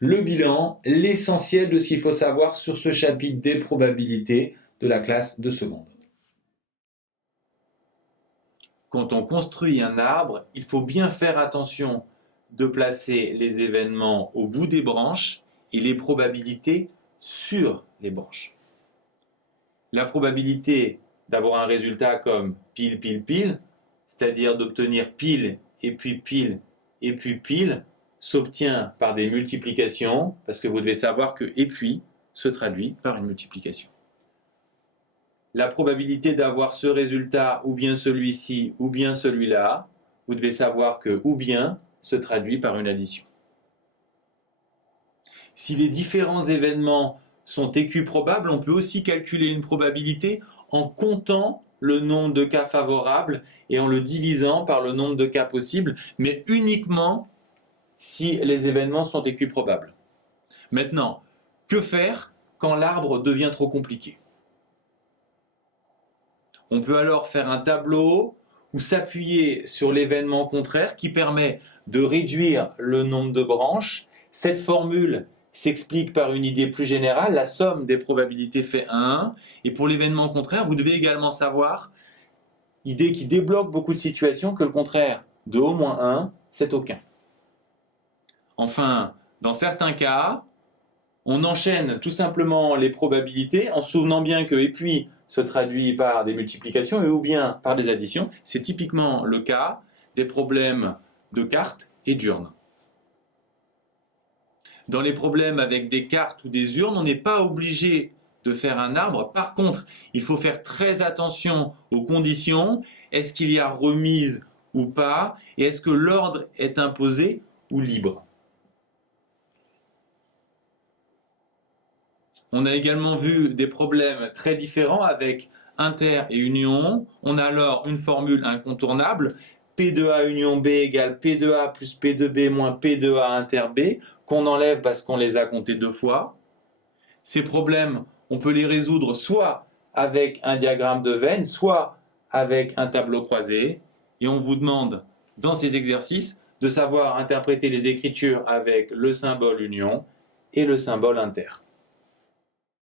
le bilan, l'essentiel de ce qu'il faut savoir sur ce chapitre des probabilités de la classe de seconde. Quand on construit un arbre, il faut bien faire attention de placer les événements au bout des branches et les probabilités sur les branches. La probabilité d'avoir un résultat comme pile, pile, pile, c'est-à-dire d'obtenir pile, et puis pile, et puis pile, s'obtient par des multiplications, parce que vous devez savoir que et puis se traduit par une multiplication. La probabilité d'avoir ce résultat, ou bien celui-ci, ou bien celui-là, vous devez savoir que ou bien se traduit par une addition. Si les différents événements sont équiprobables, on peut aussi calculer une probabilité en comptant le nombre de cas favorables et en le divisant par le nombre de cas possibles, mais uniquement si les événements sont équiprobables. Maintenant, que faire quand l'arbre devient trop compliqué? On peut alors faire un tableau ou s'appuyer sur l'événement contraire qui permet de réduire le nombre de branches. Cette formule s'explique par une idée plus générale, la somme des probabilités fait 1. Et pour l'événement contraire, vous devez également savoir, idée qui débloque beaucoup de situations, que le contraire de au moins 1, c'est aucun. Enfin, dans certains cas, on enchaîne tout simplement les probabilités en se souvenant bien que et puis se traduit par des multiplications et ou bien par des additions. C'est typiquement le cas des problèmes de cartes et d'urnes. Dans les problèmes avec des cartes ou des urnes, on n'est pas obligé de faire un arbre. Par contre, il faut faire très attention aux conditions. Est-ce qu'il y a remise ou pas? Et est-ce que l'ordre est imposé ou libre? On a également vu des problèmes très différents avec inter et union. On a alors une formule incontournable, P de A union B égale P de A plus P de B moins P de A inter B, qu'on enlève parce qu'on les a comptés 2 fois. Ces problèmes, on peut les résoudre soit avec un diagramme de Venn, soit avec un tableau croisé. Et on vous demande, dans ces exercices, de savoir interpréter les écritures avec le symbole union et le symbole inter.